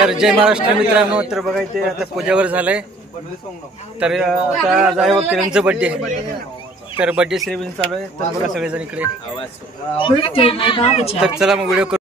तर जय महाराष्ट्र मित्रांनो, तर बघा इथे आता पूजावर झालंय. तर आता आज आहे किरणचं बर्थडे, तर बर्थडे सेलिब्रेशन चालू आहे. तर बघा सगळेजण इकडे. तर चला मग व्हिडिओ करू.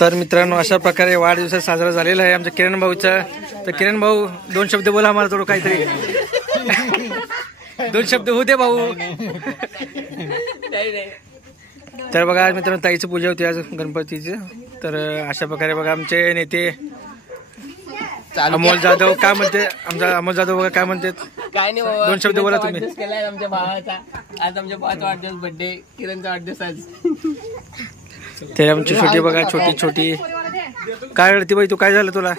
तर मित्रांनो, अशा प्रकारे वाढदिवस साजरा झालेला आहे आमच्या किरण भाऊचा. तर किरण भाऊ, 2 शब्द बोला आम्हाला थोडं काहीतरी. 2 शब्द होते भाऊ. तर बघा आज मित्रांनो ताईची पूजा होती आज गणपतीची. तर अशा प्रकारे बघा आमचे नेते अमोल जाधव काय म्हणते. आमचा अमोल जाधव बघा काय म्हणते. काय नाही, 2 शब्द बोला तुम्ही. केलाय आमच्या भावाचा. आज आमच्या भावाचा वाढदिवस, बर्थडे, किरणचा वाढदिवस आज. ते आमची छोटी बघा, छोटी छोटी. काय रडती बाई तू, काय झालं तुला?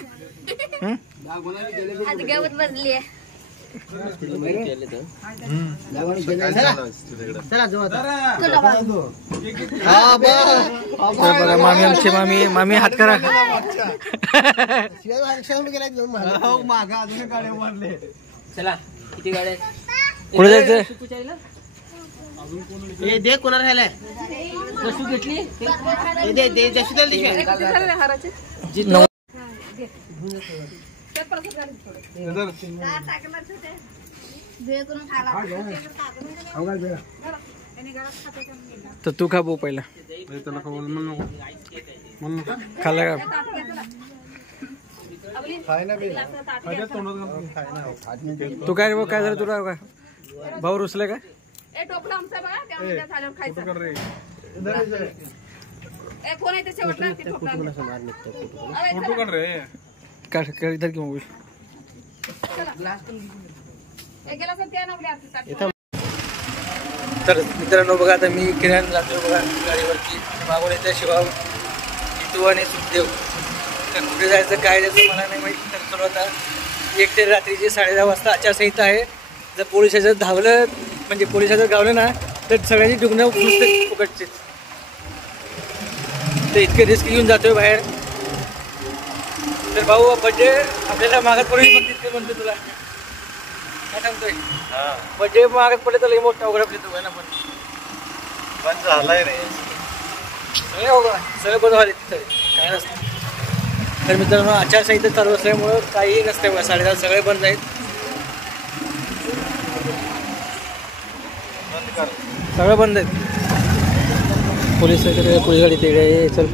बघा मामी, आमची मामी. मामी हात करा. चला किती गाड्या पुढे जायचं. दे कोणाला राहिलाय वस्तू घेतली. तर तू खा भाऊ पहिला. खाल्ला का? तू काय रे भाऊ, काय झालं तुला? भाऊ रुसले का? तर मित्रांनो बघा, आता मी किरण जातो बघा गाडीवरती. मागून येते शिवाब, जितू आणि सुखदेव. तर कुठे जायचं काय जायचं मला नाही माहिती. तर चलो आता 1 ते रात्रीचे 10:30 वाजता आचारसंहिता आहे. जर पोलिसाचं धावलं म्हणजे पोलिसाचं गावलं ना तर सगळ्यांची डुगणं नुसते फुकटचे. तर इतके रिस्क घेऊन जातोय बाहेर. तर भाऊ बड्डे आपल्याला मागत पडेल मग तितके म्हणतो तुला काय सांगतोय. बड्डे मागत पडले तर मोठा उघडा पडतो ना. पण झालाय रे सगळे होगा, सगळे बंद झाले तिथे काय नसतं. तर मित्रांनो आचारसंहिता चालू असल्यामुळं काहीही नसते बघा. 10:30 सगळे बंद आहेत, सगळं बंद आहेत. पोलीस गाडी तिकडे चल.